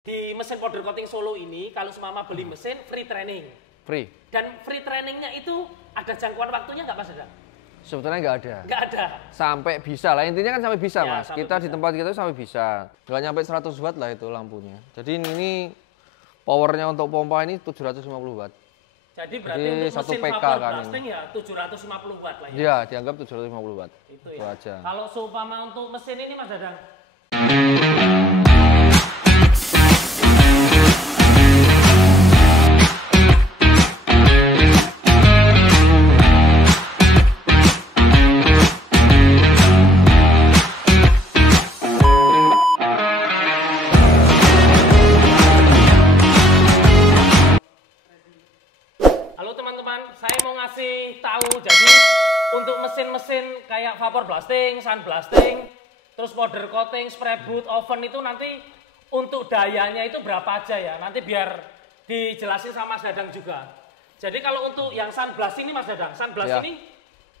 Di mesin powder coating Solo ini, kalau semama beli mesin, free training. Free. Dan free trainingnya itu ada jangkauan waktunya nggak Mas Dadang? Sebetulnya nggak ada. Nggak ada. Sampai bisa lah, intinya kan sampai bisa Ya, Mas. sampai Kita bisa. di tempat kita sampai bisa. Nggak nyampe 100 watt lah itu lampunya. Jadi ini powernya untuk pompa ini 750 watt. Jadi berarti Jadi untuk satu mesin PK vapor kan blasting ya 750 watt lah ya. Iya, dianggap 750 watt. Itu Itu ya. aja. Kalau seumpama untuk mesin ini Mas Dadang, halo teman-teman, saya mau ngasih tahu. Jadi untuk mesin-mesin kayak vapor blasting, sun blasting, terus powder coating, spray boot, oven itu nanti untuk dayanya itu berapa aja ya? Nanti biar dijelasin sama Mas Dadang juga. Jadi kalau untuk yang sun blast ini Mas Dadang, sun blast Ya. ini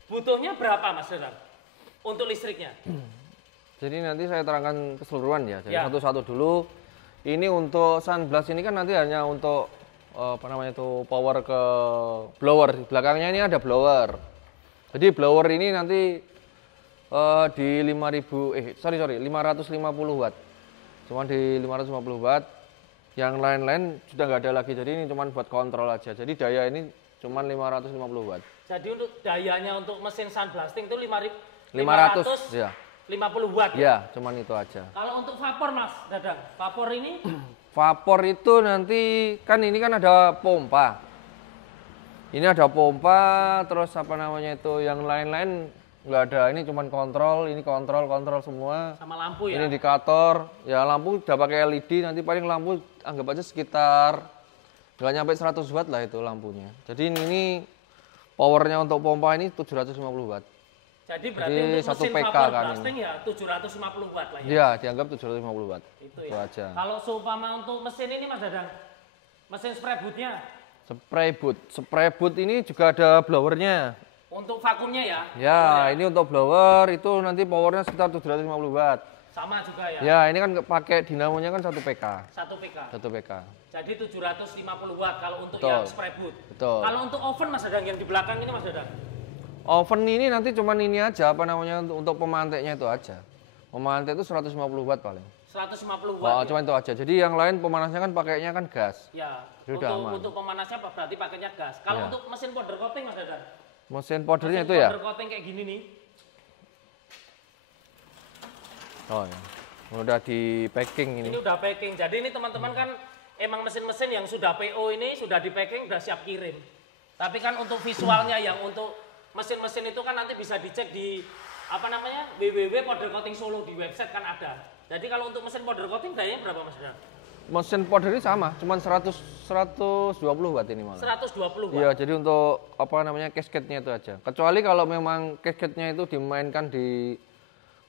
butuhnya berapa Mas Dadang? Untuk listriknya? Jadi nanti saya terangkan keseluruhan ya. Jadi Ya. satu-satu dulu. Ini untuk sunblast ini kan nanti hanya untuk apa namanya itu power ke blower. Di belakangnya ini ada blower. Jadi blower ini nanti di 550 watt. Cuma di 550 watt. Yang lain-lain sudah nggak ada lagi. Jadi ini cuma buat kontrol aja. Jadi daya ini cuma 550 watt. Jadi untuk dayanya untuk mesin sun blasting itu 500 ya. 50 watt. Ya, cuman itu aja. Kalau untuk vapor Mas Dadang, vapor ini Vapor itu nanti kan ini kan ada pompa. Ini ada pompa, terus apa namanya itu yang lain-lain nggak ada. Ini cuman kontrol, ini kontrol semua. sama lampu ya. Ini indikator, ya lampu udah pakai LED. Nanti paling lampu anggap aja sekitar nggak nyampe 100 watt lah itu lampunya. Jadi ini powernya untuk pompa ini 750 watt. Jadi berarti Jadi untuk satu mesin PK vapor kan blasting ya 750 watt lah ya. Iya, dianggap 750 watt. Itu Itu ya. aja. Kalau seumpama untuk mesin ini Mas Dadang, mesin spray bootnya Spray boot. Spray boot ini juga ada blowernya. untuk vakumnya ya. Ya, ini untuk blower itu nanti powernya sekitar 750 watt. Sama juga ya. Ya, ini kan pakai dinamonya kan 1 PK. 1 PK. 1 PK. Jadi 750 watt kalau untuk Betul. yang spray boot. Betul. Kalau untuk oven Mas Dadang yang di belakang ini Mas Dadang. Oven ini nanti cuman ini aja apa namanya untuk pemantiknya itu aja. Pemantik itu 150 watt paling. 150 Oh, watt. Ya. cuman itu aja. Jadi yang lain pemanasnya kan pakainya kan gas. Ya, Sudah aman. untuk pemanasnya berarti pakainya gas. Kalau Ya. untuk mesin powder coating Mas Dadang, Mesin powdernya mesin itu ya. powder coating kayak gini nih, Oh ya. Udah di packing ini. ini udah packing. Jadi ini teman-teman kan emang mesin-mesin yang sudah PO ini sudah di packing, udah siap kirim. Tapi kan untuk visualnya yang untuk mesin-mesin itu kan nanti bisa dicek di apa namanya www.powder coating Solo di website kan ada. Jadi kalau untuk mesin powder coating dayanya berapa Mas Dadang? Mesin powder ini sama, cuman 120 watt ini malah. 120 watt. Iya, jadi untuk apa namanya casketnya itu aja. Kecuali kalau memang casketnya itu dimainkan di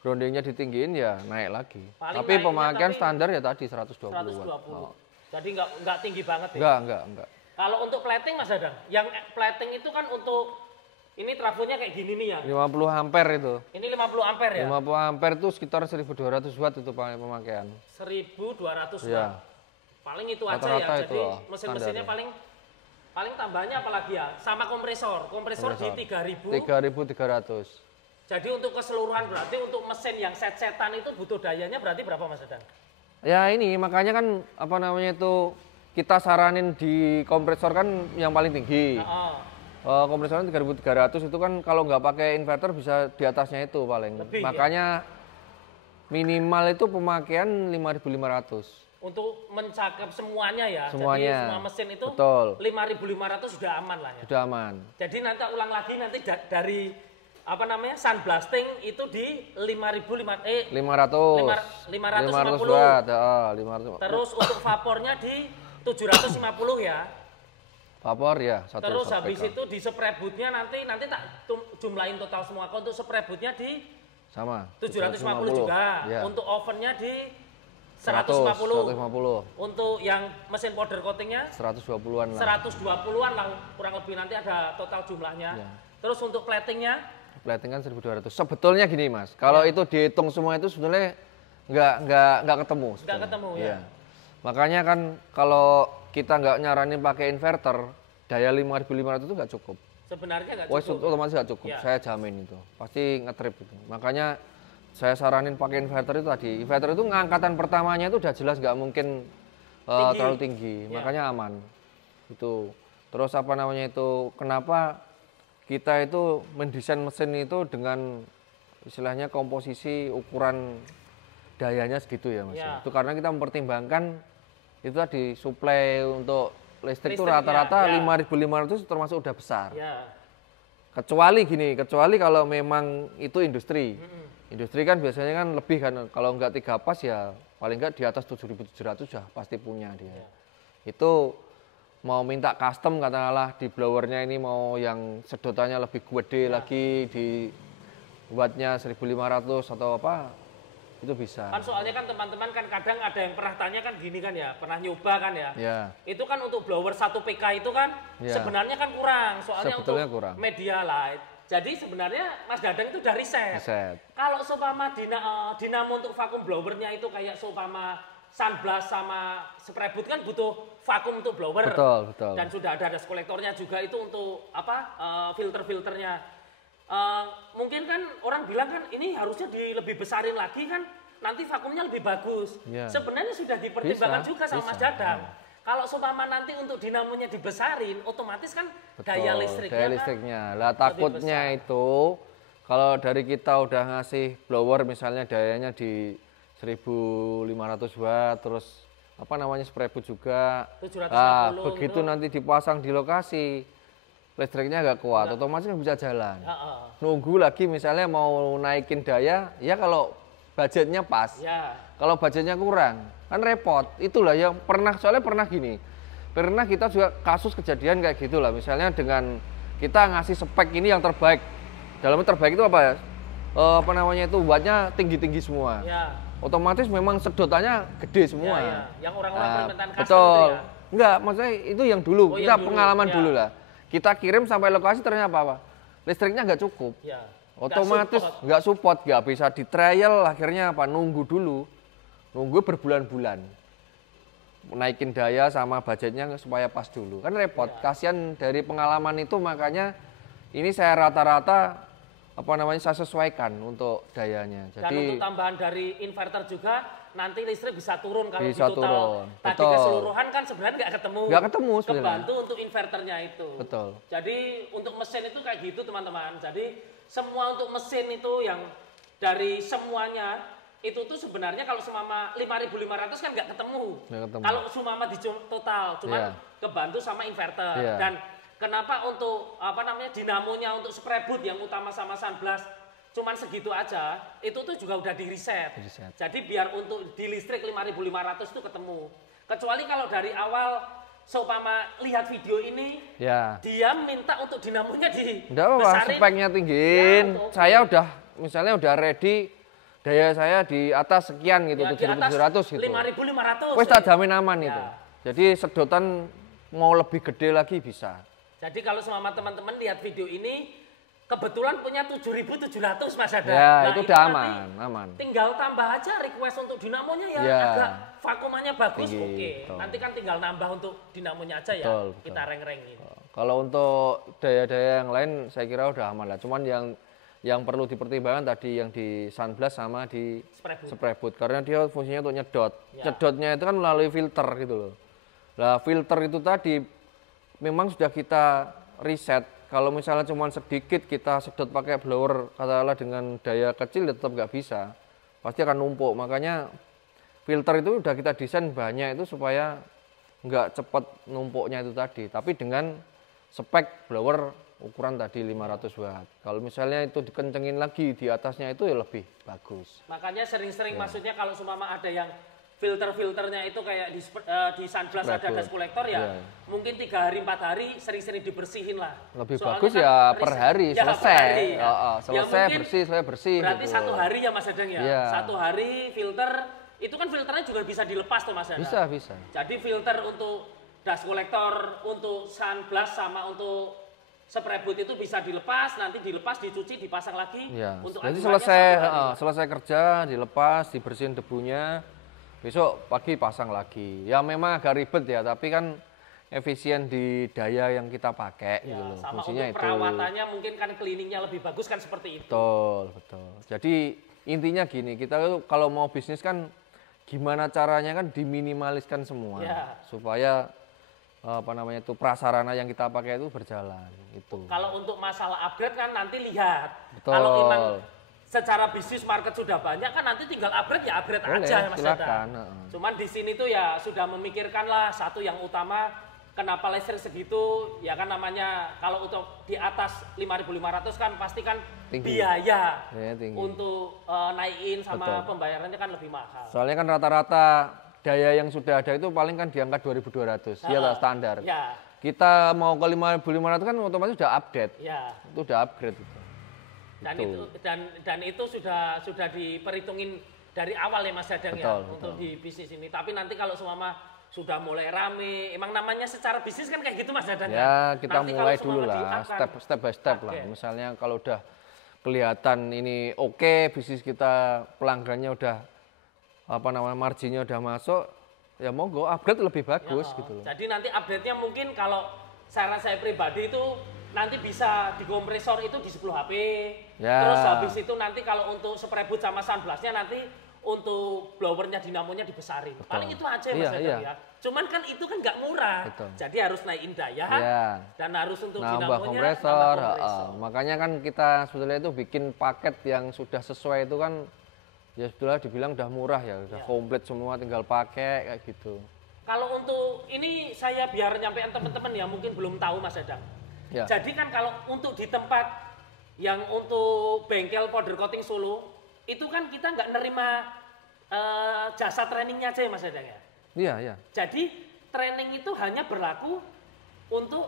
groundingnya ditinggiin ya naik lagi. Paling Tapi naiknya pemakaian tapi standar ya tadi 120 watt. 120. Oh. Jadi nggak tinggi banget ya. Enggak. Kalau untuk plating Mas Dadang, yang plating itu kan untuk ini trafonya kayak gini nih ya. 50 ampere itu. Ini 50 ampere ya. 50 ampere itu sekitar 1200 watt itu pemakaian. 1200 Iya. watt. Paling itu aja Rata-rata ya. itu, Jadi oh, mesin-mesinnya standar paling tambahnya apalagi ya? Sama kompresor. Kompresor di 3000. 3300. Jadi untuk keseluruhan berarti untuk mesin yang set-setan itu butuh dayanya berarti berapa Mas Dadang? Ya ini makanya kan apa namanya itu kita saranin di kompresor kan yang paling tinggi. Heeh. Kompresornya 3300 itu kan kalau nggak pakai inverter bisa di atasnya itu paling. Lebih, Makanya minimal itu pemakaian 5500. Untuk mencakup semuanya ya. Semuanya. Jadi semua mesin itu Betul. 5500 sudah aman lah ya. Sudah aman. Jadi nanti ulang lagi nanti dari apa namanya sun blasting itu di 500. 550. watt, 500. Terus untuk vapornya di 750 ya. Vapor ya, satu Terus satu habis PK. itu di spray bootnya nanti tak jumlahin total semua. Kalau untuk spray bootnya di sama 750 juga. Ya. Untuk ovennya di 100, 150. 150. Untuk yang mesin powder coatingnya 120-an lah. 120-an lah kurang lebih, nanti ada total jumlahnya. Ya. Terus untuk platingnya Plating kan 1200. Sebetulnya gini Mas, kalau itu dihitung semua itu sebenarnya nggak ketemu. nggak ketemu ya. Iya. Makanya kan kalau kita nggak nyaranin pakai inverter, daya 5.500 itu nggak cukup. Sebenarnya nggak Wah, cukup. otomatis nggak cukup. Ya. Saya jamin itu. Pasti ngetrip itu. Makanya saya saranin pakai inverter itu tadi. Inverter itu ngangkatan pertamanya itu udah jelas nggak mungkin terlalu tinggi. Ya. Makanya aman. Itu. Terus apa namanya itu? Kenapa kita itu mendesain mesin itu dengan istilahnya komposisi ukuran dayanya segitu ya Mas. Ya. Itu karena kita mempertimbangkan itu tadi suplai untuk listrik itu Listriknya, rata-rata ya. 5.500 termasuk udah besar. Ya. Kecuali gini, kecuali kalau memang itu industri. Industri kan biasanya kan lebih kan, kalau nggak 3 pas ya paling nggak di atas 7.700 ya pasti punya dia. Itu mau minta custom katakanlah di blowernya ini mau yang sedotannya lebih gede lagi, di wattnya 1.500 atau apa, itu bisa. Kan soalnya kan teman-teman kan kadang ada yang pernah tanya kan gini kan ya, pernah nyoba kan ya. Ya, Itu kan untuk blower 1 PK itu kan Ya. sebenarnya kan kurang, soalnya Sebetulnya untuk kurang. media light. Jadi sebenarnya Mas Dadang itu udah riset. Riset. Kalau seumpama dinamo untuk vakum blowernya itu kayak seumpama sunblast sama spray boot kan butuh vakum untuk blower. Betul, betul. Dan sudah ada dust kolektornya juga itu untuk apa filter-filternya. Mungkin kan orang bilang kan ini harusnya lebih besarin lagi kan nanti vakumnya lebih bagus. Ya. Sebenarnya sudah dipertimbangkan Bisa, juga sama bisa, Mas Dadang. Kalau seumpama nanti untuk dinamonya dibesarin, otomatis kan daya listriknya daya kan listriknya. Lah takutnya itu kalau dari kita udah ngasih blower misalnya dayanya di 1.500 watt, terus apa namanya spray boot juga. 750 Nah, begitu gitu. nanti dipasang di lokasi listriknya nggak kuat, otomatis nggak bisa jalan. Nunggu lagi misalnya mau naikin daya, ya kalau budgetnya pas. Ya. Kalau budgetnya kurang, kan repot. Itulah yang soalnya pernah gini. Pernah kita juga kasus kejadian kayak gitulah. Misalnya dengan kita ngasih spek ini yang terbaik. Dalamnya terbaik itu apa ya? Apa namanya itu wattnya tinggi-tinggi semua. Ya. Otomatis memang sedotannya gede semua. Ya, ya. Yang orang-orang permintaan custom betul. itu ya. Enggak, maksudnya itu yang dulu. Oh, Kita yang dulu, pengalaman ya. dulu lah. Kita kirim sampai lokasi ternyata apa? Listriknya nggak cukup. Ya. Otomatis nggak support, nggak bisa di trial, akhirnya apa? Nunggu dulu, nunggu berbulan-bulan, naikin daya sama budgetnya supaya pas dulu, kan repot. Kasihan dari pengalaman itu, makanya ini saya rata-rata apa namanya saya sesuaikan untuk dayanya. Dan untuk tambahan dari inverter juga nanti listrik bisa turun kalau Bisa di total turun. tadi Betul. keseluruhan kan sebenarnya nggak ketemu. Nggak ketemu sebenarnya. Kebantu untuk inverternya itu. Betul. Jadi untuk mesin itu kayak gitu teman-teman. Jadi semua untuk mesin itu yang dari semuanya itu tuh sebenarnya kalau sumama 5.500 kan nggak ketemu. Nggak ketemu. Kalau sumama di total, cuman Iya. kebantu sama inverter. Iya. Dan kenapa untuk apa namanya dinamonya untuk spray boot yang utama sama sunblast cuman segitu aja, itu tuh juga udah di reset. Jadi biar untuk di listrik 5.500 itu ketemu. Kecuali kalau dari awal seumpama lihat video ini, Ya. dia minta untuk dinamonya Enggak apa-apa, speknya tinggiin. Ya, oke. Saya udah misalnya udah ready, daya saya di atas sekian gitu, Ya, di atas 7.700 gitu. 5.500. Wes tak jamin aman Ya. itu. Jadi sedotan mau lebih gede lagi bisa. Jadi kalau selama teman-teman lihat video ini, kebetulan punya 7.700 Mas Ada. Ya, itu udah nanti aman. Tinggal tambah aja request untuk dinamonya ya, Ya. agak vakumannya bagus, Tinggi, oke. betul. Nanti kan tinggal nambah untuk dinamonya aja ya, Betul, betul. kita reng-rengin. Kalau untuk daya-daya yang lain saya kira udah aman lah. Cuman yang perlu dipertimbangkan tadi yang di sunblast sama di spray boot karena dia fungsinya untuk nyedot. Ya. Nyedotnya itu kan melalui filter gitu loh. Lah filter itu tadi memang sudah kita riset. Kalau misalnya cuma sedikit kita sedot pakai blower katakanlah dengan daya kecil ya tetap nggak bisa. Pasti akan numpuk. Makanya filter itu udah kita desain banyak itu supaya nggak cepat numpuknya itu tadi. Tapi dengan spek blower ukuran tadi 500 watt. Kalau misalnya itu dikencengin lagi di atasnya itu ya lebih bagus. Makanya sering-sering maksudnya kalau seumpama ada yang filter-filternya itu kayak di sunblast ada dust collector ya, mungkin 3 hari 4 hari sering-sering dibersihin lah. Lebih Soalnya bagus kan ya per hari ya, selesai. per hari, ya. Selesai Ya, bersih bersih. berarti gitu. 1 hari ya Mas Adang ya. Iya. 1 hari filter itu kan filternya juga bisa dilepas tuh Mas Adang. Bisa. Jadi filter untuk dust collector, untuk sunblast sama untuk spray boot itu bisa dilepas, nanti dilepas, dicuci, dipasang lagi. Ya. Untuk Jadi aturannya selesai 1 hari. selesai kerja dilepas, dibersihin debunya. besok pagi pasang lagi. Ya memang agak ribet ya, tapi kan efisien di daya yang kita pakai gitu loh. Sama Fungsinya untuk itu. perawatannya mungkin kan cleaningnya lebih bagus kan seperti itu. Betul, betul. Jadi intinya gini, kita tuh kalau mau bisnis kan gimana caranya kan diminimaliskan semua supaya apa namanya itu prasarana yang kita pakai itu berjalan itu. Kalau untuk masalah upgrade kan nanti lihat. Betul. Kalau memang secara bisnis market sudah banyak kan nanti tinggal upgrade ya upgrade boleh, aja Mas silakan. Cuman di sini tuh ya sudah memikirkan lah satu yang utama kenapa listrik segitu ya kan namanya kalau untuk di atas 5.500 kan pasti kan tinggi. Biaya tinggi. Untuk naikin sama pembayarannya kan lebih mahal. Soalnya kan rata-rata daya yang sudah ada itu paling kan di angka 2.200 ya standar. Ya. Kita mau ke 5.500 kan otomatis sudah update. Ya. Itu udah upgrade itu. Dan itu sudah diperhitungin dari awal ya Mas Dadang ya untuk di bisnis ini. Tapi nanti kalau semua sudah mulai rame, emang namanya secara bisnis kan kayak gitu Mas Dadang ya. Kita nanti mulai dulu lah, step by step lah. Misalnya kalau udah kelihatan ini oke, bisnis kita pelanggannya udah apa namanya marginnya udah masuk, ya monggo upgrade lebih bagus gitu loh. Jadi nanti update-nya mungkin kalau saran saya pribadi itu nanti bisa di kompresor itu di 10 HP. Terus habis itu nanti kalau untuk spray boot sama sunblast-nya nanti untuk blowernya dinamonya dibesarin. Paling itu aja Mas ya. Cuman kan itu kan nggak murah. Jadi harus naikin daya dan harus untuk nambah dinamonya kompresor. Makanya kan kita sebetulnya itu bikin paket yang sudah sesuai itu kan ya sebetulnya dibilang udah murah ya, udah komplit semua tinggal pakai kayak gitu. Kalau untuk ini saya biar nyampein teman-teman ya mungkin belum tahu Mas Dadang. Jadi kan kalau untuk di tempat yang untuk bengkel powder coating Solo itu kan kita nggak nerima jasa trainingnya aja ya Mas Dadang ya? Iya. Jadi training itu hanya berlaku untuk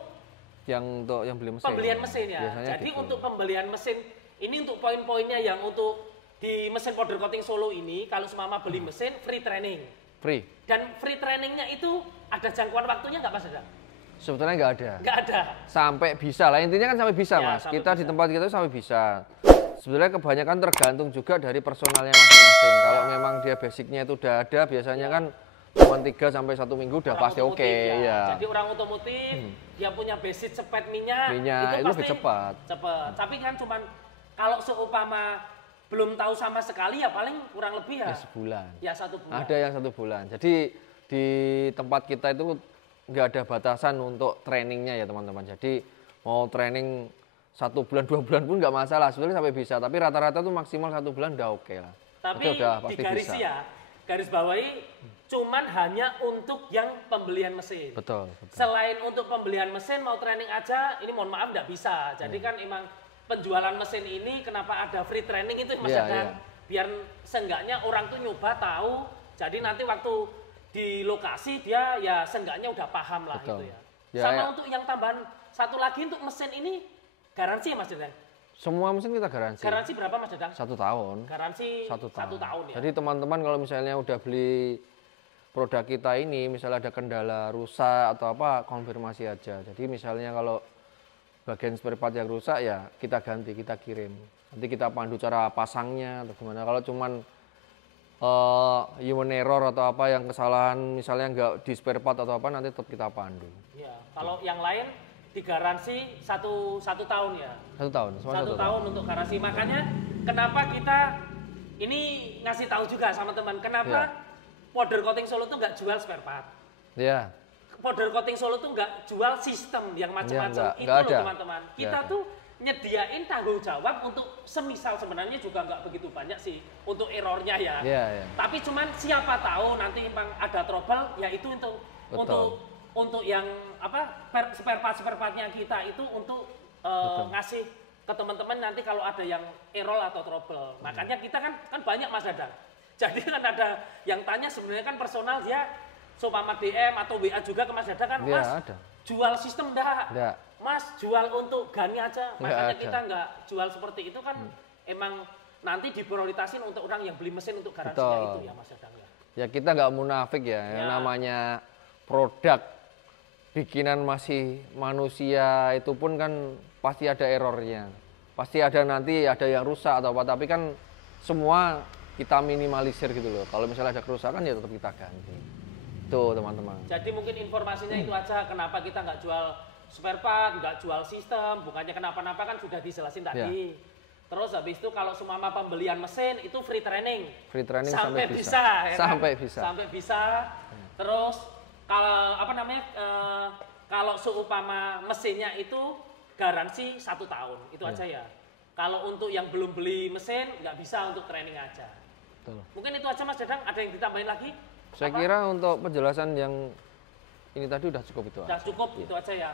yang beli mesin. Pembelian mesin ya. Biasanya jadi gitu. untuk pembelian mesin ini untuk poin-poinnya yang untuk di mesin powder coating Solo ini kalau semama beli mesin free training. Free. Dan free trainingnya itu ada jangkauan waktunya nggak Mas Dadang? Sebetulnya nggak ada. Nggak ada. Sampai bisa lah, intinya kan sampai bisa Mas. Kita bisa. Di tempat kita sampai bisa. Sebenarnya kebanyakan tergantung juga dari personalnya masing-masing. Kalau memang dia basicnya itu udah ada, biasanya kan cuma 3 sampai 1 minggu udah orang pasti oke. Ya. Jadi orang otomotif yang punya basic cepet minyak itu pasti lebih cepat. Tapi kan cuman kalau seumpama belum tahu sama sekali ya paling kurang lebih ya sebulan. Ya 1 bulan. Ada yang 1 bulan. Jadi di tempat kita itu nggak ada batasan untuk trainingnya ya teman-teman. Jadi mau training 1 bulan 2 bulan pun nggak masalah, sebetulnya sampai bisa. Tapi rata-rata tuh maksimal 1 bulan udah oke lah. Tapi digarisi ya, garis bawahi cuman hanya untuk yang pembelian mesin. Betul. Selain untuk pembelian mesin mau training aja, ini mohon maaf nggak bisa. Jadi kan emang penjualan mesin ini kenapa ada free training itu Mas Dadang. Biar seenggaknya orang tuh nyoba tahu. Jadi nanti waktu di lokasi dia ya seenggaknya udah paham lah gitu ya. Sama untuk yang tambahan satu lagi untuk mesin ini garansi ya Mas Dadang? Semua mesin kita garansi. Garansi berapa Mas Dadang? 1 tahun. Garansi 1 tahun ya. Jadi teman-teman kalau misalnya udah beli produk kita ini, misalnya ada kendala rusak atau apa, konfirmasi aja. Jadi misalnya kalau bagian spare part yang rusak ya kita ganti, kita kirim. Nanti kita pandu cara pasangnya atau gimana. Kalau cuman human error atau apa yang kesalahan misalnya nggak di spare part atau apa nanti tetap kita pandu. Ya, kalau yang lain digaransi satu tahun ya. 1 tahun. Satu tahun untuk garansi. Makanya kenapa kita ini ngasih tahu juga sama teman kenapa powder coating Solo tuh nggak jual spare part. Iya. Powder coating Solo tuh nggak jual sistem yang macam-macam. Itu loh teman-teman. Kita tuh nyediain tanggung jawab untuk semisal sebenarnya juga nggak begitu banyak sih untuk errornya ya. Tapi cuman siapa tahu nanti memang ada trouble ya itu untuk yang apa spare partnya kita itu untuk ngasih ke teman-teman nanti kalau ada yang error atau trouble. Makanya kita kan banyak Mas Dadang. Jadi kan ada yang tanya sebenarnya kan personal dia seumpama DM atau WA juga ke Mas Dadang kan Mas jual sistem enggak? Mas jual untuk gani aja. Makanya kita nggak jual seperti itu kan emang nanti diprioritasin untuk orang yang beli mesin untuk garansinya itu ya Mas Dadang ya. Ya kita nggak munafik ya. Yang namanya produk bikinan masih manusia itu pun kan pasti ada errornya. Pasti ada nanti ada yang rusak atau apa, tapi kan semua kita minimalisir gitu loh. Kalau misalnya ada kerusakan ya tetap kita ganti. Tuh teman-teman. Jadi mungkin informasinya itu aja, kenapa kita nggak jual spare part, nggak jual sistem, bukannya kenapa-napa kan sudah dijelasin tadi. Ya. Terus habis itu kalau seumpama pembelian mesin itu free training. Free training sampai bisa. Ya sampai kan? bisa. Sampai bisa. Terus kalau apa namanya kalau seumpama mesinnya itu garansi 1 tahun, itu aja ya. Kalau untuk yang belum beli mesin nggak bisa, untuk training aja. Betul. Mungkin itu aja Mas Dadang, ada yang ditambahin lagi? Saya kira untuk penjelasan yang ini tadi udah cukup itu Udah aja. cukup itu aja ya.